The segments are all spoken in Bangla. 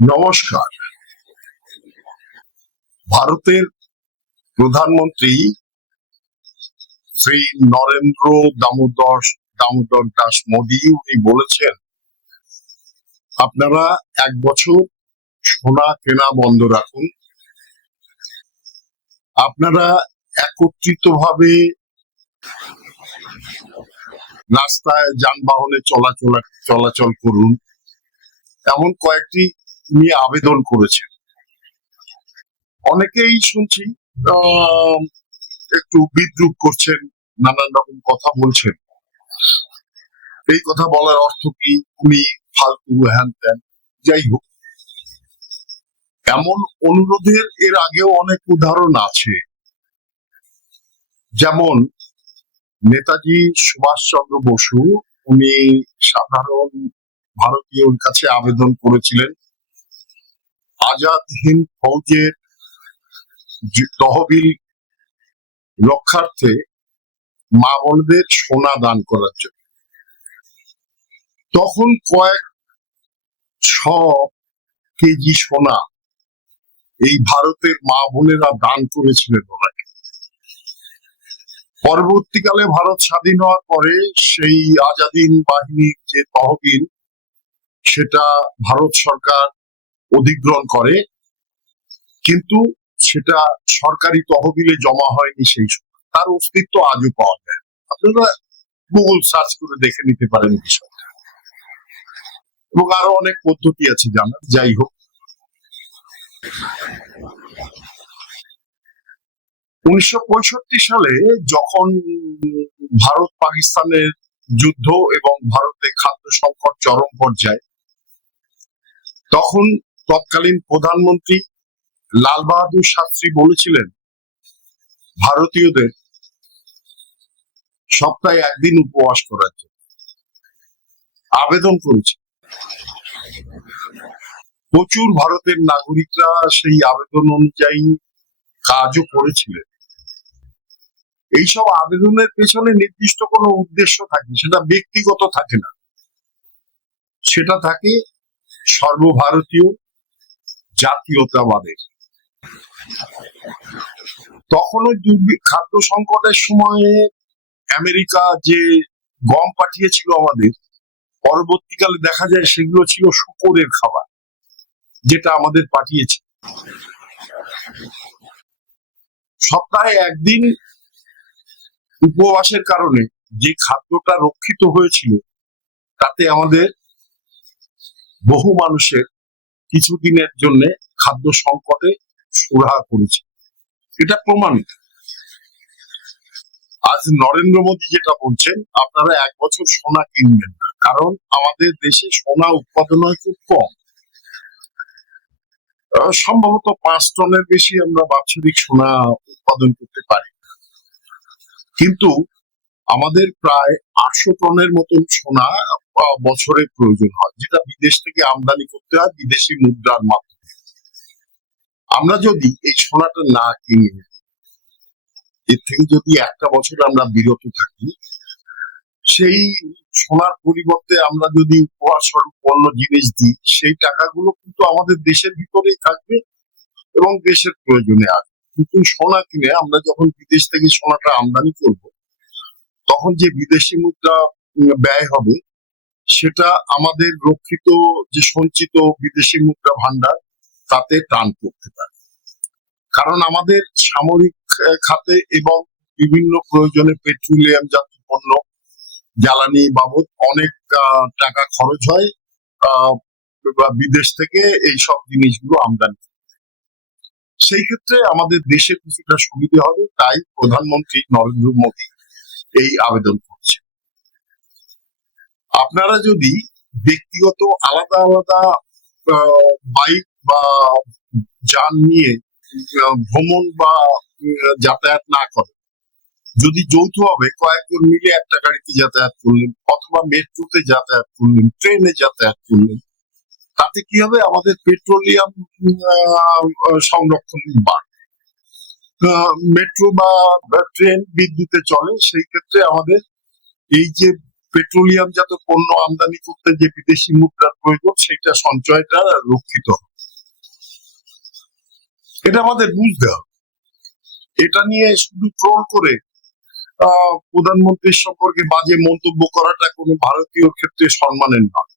নমস্কার। ভারতের প্রধানমন্ত্রী শ্রী নরেন্দ্র দামোদর দাস মোদী উনি বলেছেন, আপনারা 1 বছর সোনা কেনা বন্ধ রাখুন। আপনারা একত্রিতভাবে রাস্তায় যানবাহনে চলাচল করুন। এমন কয়েকটি নিয়ে আবেদন করেছেন। অনেকেই শুনছি একটু বিদ্রুপ করছেন, নানান রকম কথা বলছেন। এই কথা বলার অর্থ কি উনি ফালতু হ্যান ত্যান। যাই হোক, এমন অনুরোধের এর আগেও অনেক উদাহরণ আছে। যেমন নেতাজি সুভাষচন্দ্র বসু, উনি সাধারণ ভারতীয়র কাছে আবেদন করেছিলেন আজাদ হিন্দ ফৌজের তহবিল রক্ষার্থে মা বোনদের সোনা দান করার জন্য। তখন কয়েক 100 কেজি সোনা এই ভারতের মা বোনেরা দান করেছিলেন ওনাকে। পরবর্তীকালে ভারত স্বাধীন হওয়ার পরে সেই আজাদিন বাহিনীর যে তহবিল, সেটা ভারত সরকার অধিগ্রহণ করে, কিন্তু সেটা সরকারি তহবিলে জমা হয়নি সেই সময়। তার অস্তিত্ব আজও পাওয়া যায়। আপনারা গুগল সার্চ করে দেখে নিতে পারেন বিষয়টা, এবং আরো অনেক পদ্ধতি আছে জানার। যাই হোক, 1965 সালে যখন ভারত পাকিস্তানের যুদ্ধ এবং ভারতে খাদ্য সংকট চরম পর্যায়ে, তখন তৎকালীন প্রধানমন্ত্রী লাল বাহাদুর শাস্ত্রী বলেছিলেন ভারতীয়দের সপ্তাহে 1 দিন উপবাস করার জন্য। আবেদন করেছে প্রচুর ভারতের নাগরিকরা, সেই আবেদন অনুযায়ী কাজও করেছিলেন। এইসব আবেদনের পেছনে নির্দিষ্ট কোনো উদ্দেশ্য থাকে, সেটা ব্যক্তিগত থাকে না, সেটা থাকে সর্বভারতীয় জাতীয়তাবাদের। তখন ওই খাদ্য সংকটের সময়ে আমেরিকা যে গম পাঠিয়েছিল আমাদের, পরবর্তীকালে দেখা যায় সেগুলো ছিল শূকরের খাবার, যেটা আমাদের পাঠিয়েছে। সপ্তাহে 1 দিন উপবাসের কারণে যে খাদ্যটা রক্ষিত হয়েছিল, তাতে আমাদের বহু মানুষের কিছুদিনের জন্য খাদ্য সংকটে সুরাহা করেছে। এটা প্রমাণিত। আজ নরেন্দ্র মোদী যেটা বলছেন, আপনারা 1 বছর সোনা কিনবেন না, কারণ আমাদের দেশে সোনা উৎপাদন হয় খুব কম। সম্ভবত 5 টনের বেশি আমরা বাৎসরিক সোনা উৎপাদন করতে পারি, কিন্তু আমাদের প্রায় 800 টনের মতন সোনা বছরে প্রয়োজন হয়, যেটা বিদেশ থেকে আমদানি করতে হয় বিদেশি মুদ্রার মাধ্যমে। আমরা যদি এই সোনাটা না কিনে, এর থেকে যদি 1টা বছর আমরা বিরত থাকি, সেই সোনার পরিবর্তে আমরা যদি উপহার স্বরূপ অন্য জিনিস দিই, সেই টাকাগুলো কিন্তু আমাদের দেশের ভিতরেই থাকবে এবং দেশের প্রয়োজনে আসবে। কিন্তু সোনা কিনে আমরা যখন বিদেশ থেকে সোনাটা আমদানি করব, তখন যে বিদেশি মুদ্রা ব্যয় হবে, সেটা আমাদের রক্ষিত যে সঞ্চিত বিদেশি মুদ্রা ভান্ডার, তাতে টান পড়তে পারে। কারণ আমাদের সামরিক খাতে এবং বিভিন্ন প্রয়োজনে পেট্রোলিয়াম জাতীয় পণ্য, জ্বালানি বাবদ অনেক টাকা খরচ হয় বিদেশ থেকে এই সব জিনিসগুলো আমদানি। সেই ক্ষেত্রে আমাদের দেশে কিছুটা সুবিধা হবে, তাই প্রধানমন্ত্রী নরেন্দ্র মোদী এই আবেদন করছে। আপনারা যদি ব্যক্তিগত আলাদা আলাদা বাইক বা যান নিয়ে ভ্রমণ বা যাতায়াত না করেন, যদি যৌথভাবে কয়েকজন মিলে একটা গাড়িতে যাতায়াত করলেন, অথবা মেট্রোতে যাতায়াত করলেন, ট্রেনে যাতায়াত করলেন, তাতে কি হবে, আমাদের পেট্রোলিয়াম সংরক্ষণ বাড়বে। মেট্রো বা ট্রেন বিদ্যুতে চলে, সেই ক্ষেত্রে আমাদের এই যে পেট্রোলিয়ামজাত পণ্য আমদানি করতে যে বিদেশি মুদ্রার প্রয়োজন সেটা সঞ্চয়টা রক্ষিত হবে। এটা আমাদের বুঝতে হবে। এটা নিয়ে শুধু ট্রোল করে প্রধানমন্ত্রীর সম্পর্কে বাজে মন্তব্য করাটা কোনো ভারতীয় ক্ষেত্রে সম্মানের নয়।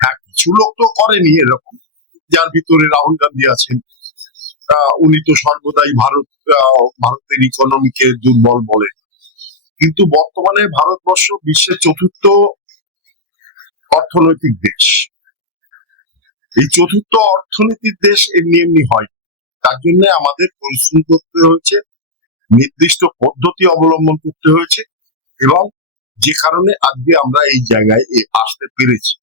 হ্যাঁ, কিছু লোক তো করেনি এরকম, যার ভিতরে রাহুল গান্ধী আছেন। উনি তো সর্বদাই ভারতের ইকোনমিকে দুর্বল বলেন, কিন্তু বর্তমানে ভারতবর্ষ বিশ্বের চতুর্থ অর্থনৈতিক দেশ। এই চতুর্থ অর্থনীতির দেশ এমনি এমনি হয়, তার জন্য আমাদের পরিশ্রম করতে হয়েছে, নির্দিষ্ট পদ্ধতি অবলম্বন করতে হয়েছে, এবং যে কারণে আজকে আমরা এই জায়গায় আসতে পেরেছি।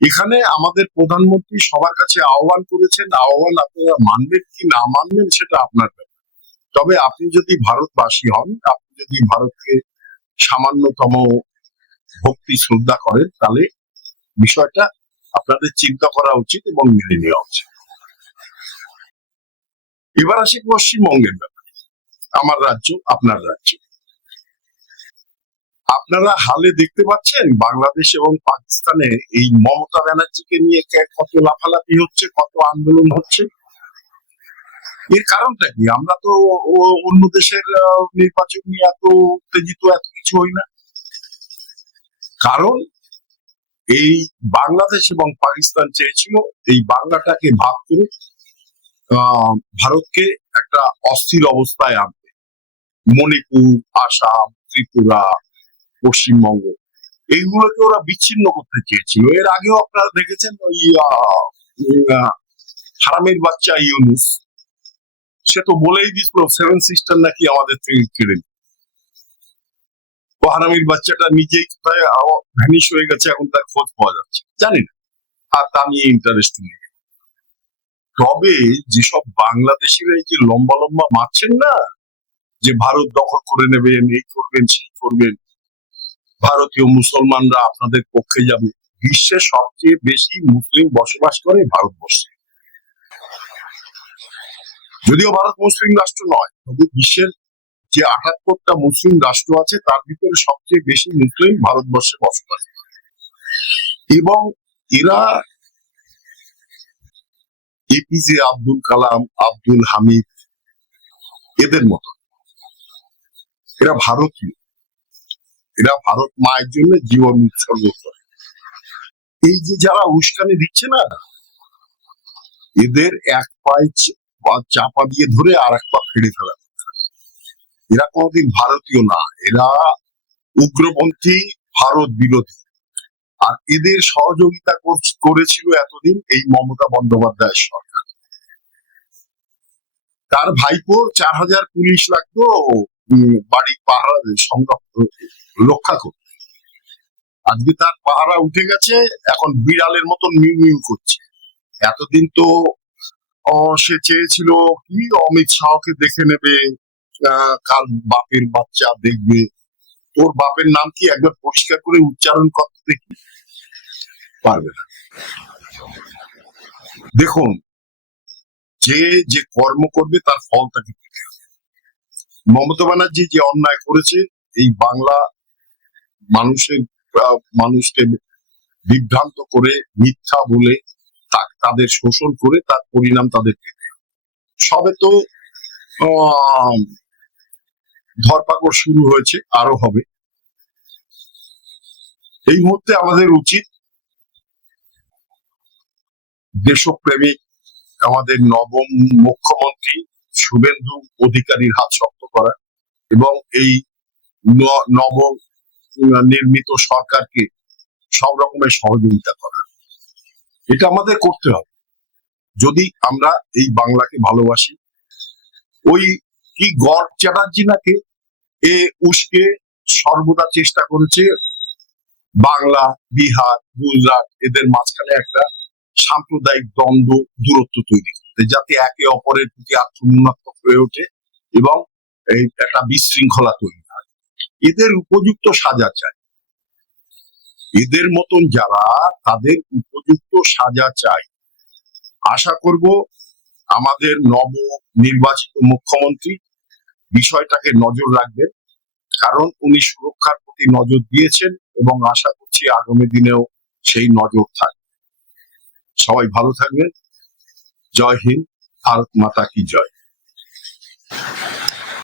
এখানে আমাদের প্রধানমন্ত্রী সবার কাছে আহ্বান করেছেন, আহ্বান আপনারা মানবেন কি না মানবেন সেটা আপনার ব্যাপার। তবে আপনি যদি ভারতবাসী হন, আপনি যদি ভারতকে সামান্যতম ভক্তি শ্রদ্ধা করেন, তাহলে বিষয়টা আপনাদের চিন্তা করা উচিত এবং মেনে নেওয়া উচিত। এবার আসি পশ্চিমবঙ্গের ব্যাপারে। আমার রাজ্য, আপনার রাজ্য। আপনারা হালে দেখতে পাচ্ছেন বাংলাদেশ এবং পাকিস্তানে এই মমতা ব্যানার্জিকে নিয়ে কত লাফালাফি হচ্ছে, কত আন্দোলন হচ্ছে। এর কারণটা কি? আমরা তো অন্য দেশের নির্বাচন নিয়ে এত উত্তেজিত, এত কিছু হই না। কারণ এই বাংলাদেশ এবং পাকিস্তান চেয়েছিল এই বাংলাটাকে ভাগ করে ভারতকে একটা অস্থির অবস্থায় আনতে। মণিপুর, আসাম, ত্রিপুরা, পশ্চিমবঙ্গ, এইগুলোকে ওরা বিচ্ছিন্ন করতে চেয়েছিল। এর আগেও আপনারা দেখেছেন ওই হারামের বাচ্চা ইউনুস, সে তো বলেই দিছিল সেভেন সিস্টার নাকি আমাদের থেকে কেড়ে। ও হারামির বাচ্চাটা নিজেই কোথায় ভ্যানিশ হয়ে গেছে, এখন তার খোঁজ পাওয়া যাচ্ছে, জানি না, আর তা নিয়ে ইন্টারেস্ট নেই। তবে যেসব বাংলাদেশিরা এই যে লম্বা লম্বা মারছেন না, যে ভারত দখল করে নেবেন, এই করবেন, সেই করবেন, ভারতীয় মুসলমানরা আপনাদের পক্ষে যাবে। বিশ্বের সবচেয়ে বেশি মুসলিম বসবাস করে ভারতবর্ষে। যদিও ভারত মুসলিম রাষ্ট্র নয়, তবে বিশ্বের যে ৭৮টা মুসলিম রাষ্ট্র আছে তার ভিতরে সবচেয়ে বেশি মুসলিম ভারতবর্ষে বসবাস করে। এবং এরা এপিজে আব্দুল কালাম, আব্দুল হামিদ, এদের মতো এরা ভারতীয়, এরা ভারত মায়ের জন্য জীবন উৎসর্গ করে। এই যে যারা উস্কানি দিচ্ছে না, এদের এক পায়ে চাপা দিয়ে ধরে আর এক পা ফেড়ে ফেলা। এরা কোনোদিন ভারতীয় না, এরা উগ্রপন্থী, ভারত বিরোধী। আর এদের সহযোগিতা করেছিল এতদিন এই মমতা বন্দ্যোপাধ্যায়ের সরকার। তার ভাইপো ৪,০০০ পুলিশ লাগতো বাড়ি পাহারা রক্ষা করতে। আজকে তার পাহারা উঠে গেছে, এখন বিড়ালের মতন মিউ মিউ করছে। এতদিন তো সে চেয়েছিল কি অমিত শাহকে দেখে নেবে, কার বাপের বাচ্চা দেখবে। তোর বাপের নাম কি একবার পরিষ্কার করে উচ্চারণ করতে দেখি, পারবে না। দেখুন, যে যে কর্ম করবে তার ফল তাকে পেতে হবে। মমতা ব্যানার্জি যে অন্যায় করেছে, এই বাংলা মানুষকে বিভ্রান্ত করে, মিথ্যা বলে, তাদের শোষণ করে, তার পরিণাম তাদের পেতে হবে। সবে তো ধরপাকড় শুরু হয়েছে, আরো হবে। এই মুহূর্তে আমাদের উচিত দেশপ্রেমিক আমাদের নবম মুখ্যমন্ত্রী শুভেন্দু অধিকারীর হাত শক্ত করা এবং এই নব নির্মিত সরকারকে সব রকমের সহযোগিতা করা। এটা আমাদের করতে হবে যদি আমরা এই বাংলাকে ভালোবাসি। ওই কি গড় চ্যাটার্জি নাকি এ উস্কে সর্বদা চেষ্টা করেছে বাংলা, বিহার, গুজরাট এদের মাঝখানে একটা সাম্প্রদায়িক দ্বন্দ্ব, দূরত্ব তৈরি করতে, যাতে একে অপরের প্রতি আক্রমণাত্মক হয়ে ওঠে এবং এই একটা বিশৃঙ্খলা তৈরি হয়। এদের উপযুক্ত সাজা চাই, এদের মতন যারা, তাদের উপযুক্ত সাজা চাই। আশা করব আমাদের নব নির্বাচিত মুখ্যমন্ত্রী বিষয়টাকে নজর রাখবেন কারণ উনি সুরক্ষার প্রতি নজর দিয়েছেন এবং আশা করছি আগামী দিনেও সেই নজর থাকবে। সবাই ভালো থাকবেন। জয় হিন্দ, ভারত মাতা কি জয়।